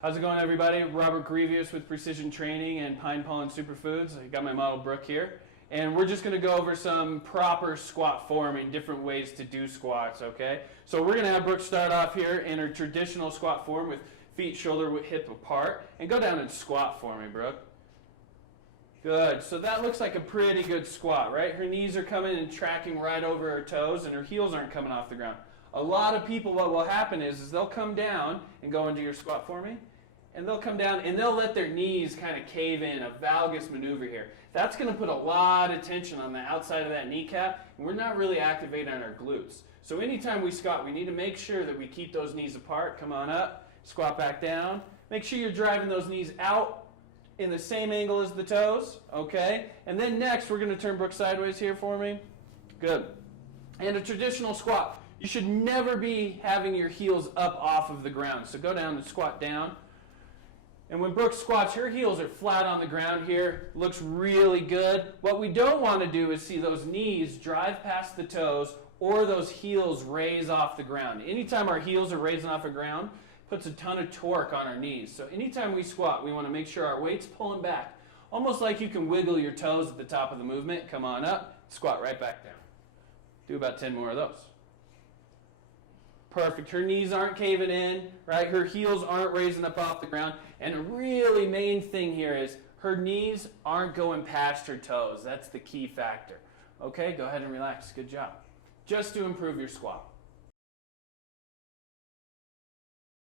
How's it going, everybody? Robert Grevious with Precision Training and Pine Pollen Superfoods. I got my model Brooke here, and we're just going to go over some proper squat form and different ways to do squats, okay? So we're going to have Brooke start off here in her traditional squat form with feet shoulder width hip apart, and go down and squat for me, Brooke. Good. So that looks like a pretty good squat, right? Her knees are coming and tracking right over her toes, and her heels aren't coming off the ground. A lot of people, what will happen is they'll come down and go into your squat for me, and they'll come down and they'll let their knees kind of cave in, a valgus maneuver here. That's going to put a lot of tension on the outside of that kneecap, and we're not really activating our glutes. So anytime we squat, we need to make sure that we keep those knees apart. Come on up, squat back down. Make sure you're driving those knees out in the same angle as the toes, okay? And then next, we're going to turn Brooke sideways here for me. Good. And a traditional squat, you should never be having your heels up off of the ground. So go down and squat down. And when Brooke squats, her heels are flat on the ground here. Looks really good. What we don't want to do is see those knees drive past the toes or those heels raise off the ground. Anytime our heels are raising off the ground, puts a ton of torque on our knees. So anytime we squat, we want to make sure our weight's pulling back. Almost like you can wiggle your toes at the top of the movement. Come on up, squat right back down. Do about 10 more of those. Perfect. Her knees aren't caving in, right? Her heels aren't raising up off the ground. And a really main thing here is her knees aren't going past her toes. That's the key factor. Okay, go ahead and relax. Good job. Just to improve your squat.